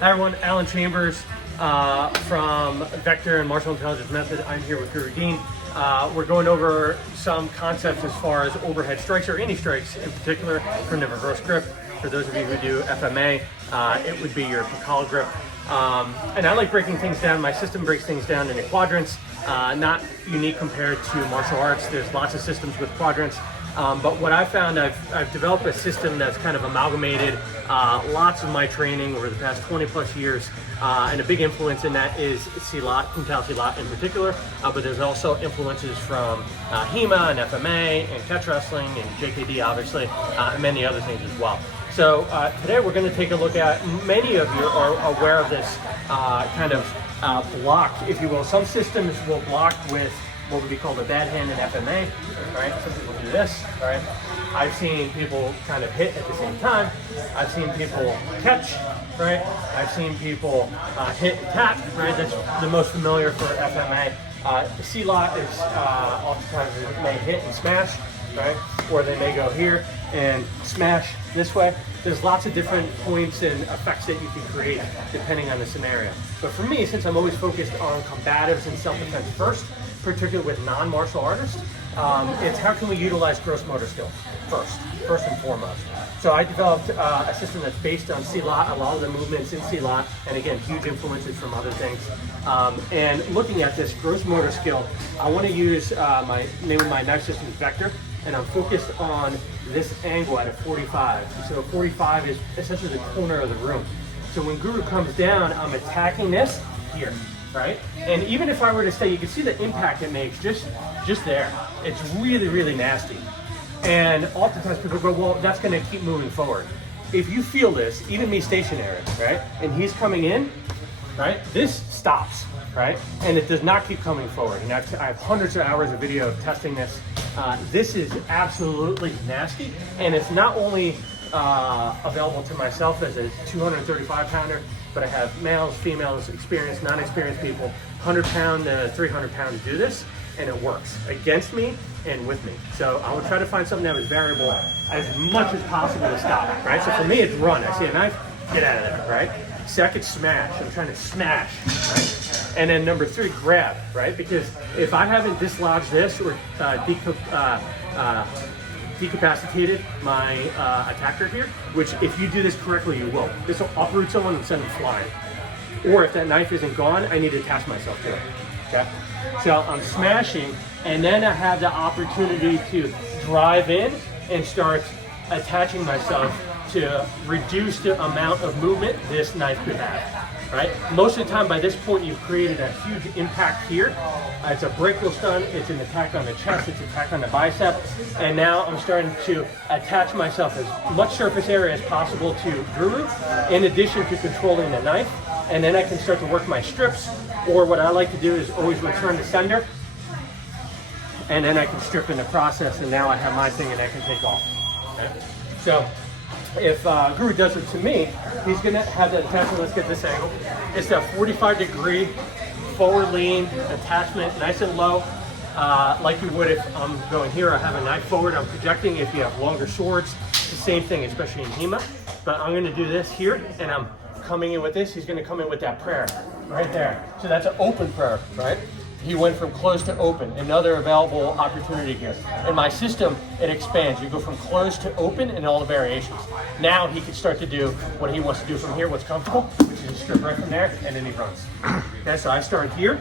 Hi everyone, Alan Chambers from Vector and Martial Intelligence Method. I'm here with Guru Dean. We're going over some concepts as far as overhead strikes, or any strikes in particular, from the reverse grip. For those of you who do FMA, it would be your Pakal grip. And I like breaking things down. My system breaks things down into quadrants, not unique compared to martial arts. There's lots of systems with quadrants. But what I found, I've developed a system that's kind of amalgamated lots of my training over the past 20 plus years, and a big influence in that is Silat, Kuntal Silat in particular, but there's also influences from HEMA and FMA and catch wrestling and JKD obviously, and many other things as well. So today we're going to take a look at, many of you are aware of this kind of block, if you will. Some systems will block with what would be called a bad hand in FMA, right? Some people do this, right? I've seen people kind of hit at the same time. I've seen people catch, right? I've seen people hit and tap, right? That's the most familiar for FMA. Silat is oftentimes they may hit and smash, right? Or they may go here and smash this way. There's lots of different points and effects that you can create depending on the scenario. But for me, since I'm always focused on combatives and self-defense first, particularly with non-martial artists, it's how can we utilize gross motor skill first and foremost. So I developed a system that's based on Silat, a lot of the movements in Silat, and again, huge influences from other things. And looking at this gross motor skill, I want to use my name of my knife system is Vector, and I'm focused on this angle at a 45. So 45 is essentially the corner of the room. So when Guru comes down, I'm attacking this here, right? And even if I were to stay, you can see the impact it makes just there. It's really, really nasty. And oftentimes people go, well, that's gonna keep moving forward. If you feel this, even me stationary, right? And he's coming in, right? This stops, right? And it does not keep coming forward. And I have hundreds of hours of video of testing this. This is absolutely nasty. And it's not only available to myself as a 235 pounder, but I have males, females, experienced, non-experienced people, 100 pound to 300 pound to do this, and it works against me and with me. So I would try to find something that was variable as much as possible to stop, right? So for me, it's run. I see a knife, get out of there, right? Second, smash. I'm trying to smash, right? And then number 3, grab, right? Because if I haven't dislodged this or decapacitated my attacker here, which if you do this correctly, you will. This will uproot someone and send them flying. Or if that knife isn't gone, I need to attach myself to it, okay? So I'm smashing, and then I have the opportunity to drive in and start attaching myself to reduce the amount of movement this knife could have, right? Most of the time by this point, you've created a huge impact here. It's a break wheel stun, it's an attack on the chest, it's an attack on the bicep, and now I'm starting to attach myself as much surface area as possible to Guru, in addition to controlling the knife, and then I can start to work my strips, or what I like to do is always return to sender, and then I can strip in the process, and now I have my thing and I can take off. Okay? So if Guru does it to me, he's gonna have that attachment. Let's get this angle. It's that 45-degree forward lean attachment, nice and low, like you would if I'm going here. I have a knife forward, I'm projecting. If you have longer swords, it's the same thing, especially in HEMA. But I'm gonna do this here, and I'm coming in with this. He's gonna come in with that prayer right there. So that's an open prayer, right? He went from closed to open, another available opportunity here. In my system, it expands. You go from closed to open and all the variations. Now he can start to do what he wants to do from here, what's comfortable, which is just strip right from there, and then he runs. Okay, so I start here,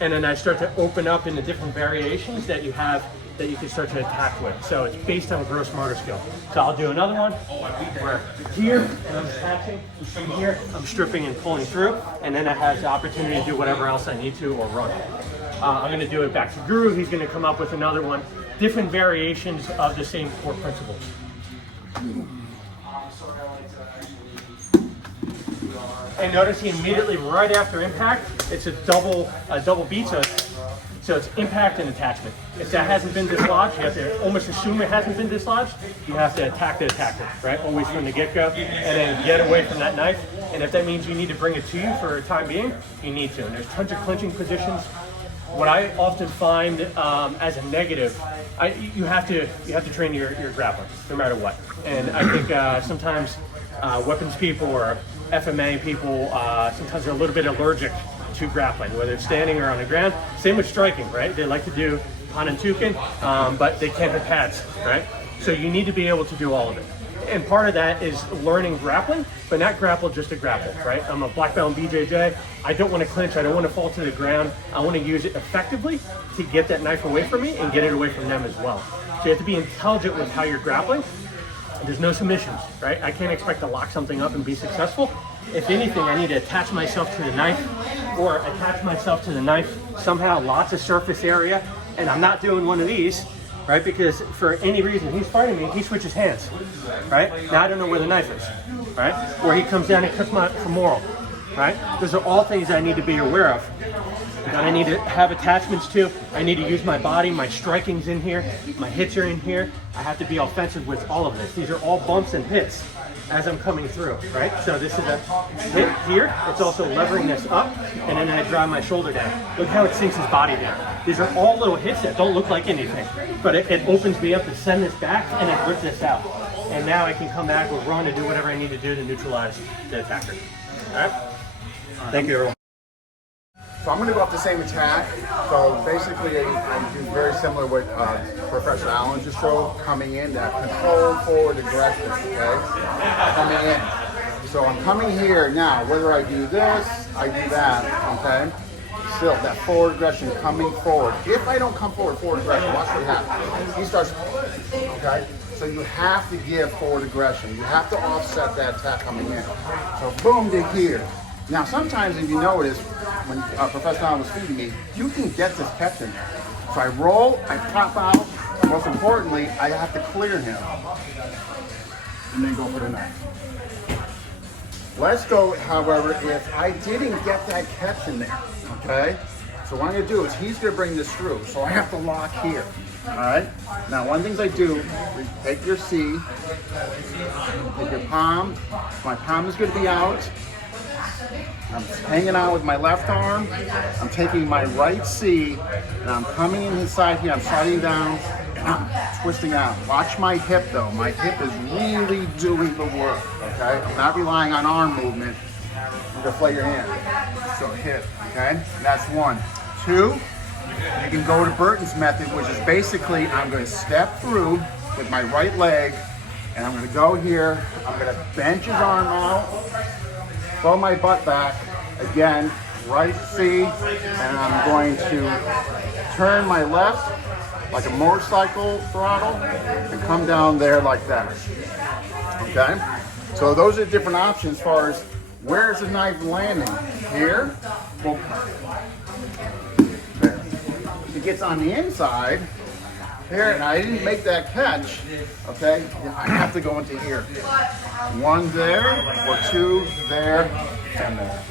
and then I start to open up in the different variations that you have that you can start to attack with. So it's based on gross motor skill. So I'll do another one where here, and I'm attaching, from here, I'm stripping and pulling through, and then I have the opportunity to do whatever else I need to or run. I'm gonna do it back to Guru. He's gonna come up with another one, different variations of the same core principles. And notice he immediately, right after impact, it's a double beat, so it's impact and attachment. If that hasn't been dislodged, you have to almost assume it hasn't been dislodged. You have to attack the attacker, right? Always from the get-go, and then get away from that knife. And if that means you need to bring it to you for a time being, you need to. And there's tons of clinching positions. What I often find as a negative, you have to train your grappling, no matter what. And I think sometimes weapons people or FMA people, sometimes they're a little bit allergic to grappling, whether it's standing or on the ground. Same with striking, right? They like to do Hanentuken, but they can't hit pads, right? So you need to be able to do all of it. And part of that is learning grappling, but not grapple just to grapple, right? I'm a black belt in BJJ. I don't want to clinch. I don't want to fall to the ground. I want to use it effectively to get that knife away from me and get it away from them as well. So you have to be intelligent with how you're grappling. There's no submissions, right? I can't expect to lock something up and be successful. If anything, I need to attach myself to the knife or attach myself to the knife somehow, lots of surface area. And I'm not doing one of these, right? Because for any reason he's fighting me, he switches hands, right? Now I don't know where the knife is, right? Or he comes down and cuts my femoral, right? Those are all things I need to be aware of. That I need to have attachments to. I need to use my body, my striking's in here, my hits are in here. I have to be offensive with all of this. These are all bumps and hits as I'm coming through, right? So this is a hit here. It's also levering this up, and then I drive my shoulder down. Look how it sinks his body down. These are all little hits that don't look like anything, but it opens me up to send this back, and I rip this out. And now I can come back with run and do whatever I need to do to neutralize the attacker. All right? Thank you, everyone. So I'm going to go up the same attack. So basically, I do very similar what Professor Allen just showed, coming in, that controlled forward aggression, okay? Coming in. So I'm coming here now, whether I do this, I do that, okay? Still, that forward aggression coming forward. If I don't come forward aggression, watch what happens. He starts, okay? So you have to give forward aggression. You have to offset that attack coming in. So boom to here. Now, sometimes if you notice, when Professor Allen was feeding me, you can get this catch in there. So I roll, I pop out. Most importantly, I have to clear him. And then go for the knife. Let's go, however, if I didn't get that catch in there, okay? So what I'm gonna do is he's gonna bring this through. So I have to lock here, all right? Now, one of the things I do, is take your C, take your palm. My palm is gonna be out. I'm hanging out with my left arm. I'm taking my right C, and I'm coming in his side here. I'm sliding down, and I'm twisting out. Watch my hip, though. My hip is really doing the work, okay? I'm not relying on arm movement to play your hand. So hip, okay? And that's 1. 2, you can go to Burton's method, which is basically I'm going to step through with my right leg, and I'm going to go here. I'm going to bench his arm out. Throw my butt back, again, right C, and I'm going to turn my left like a motorcycle throttle and come down there like that, okay? So those are different options as far as where's the knife landing? Here, well, there. If it gets on the inside, here, and I didn't make that catch, okay, I have to go into here. 1 there, or 2 there, and there.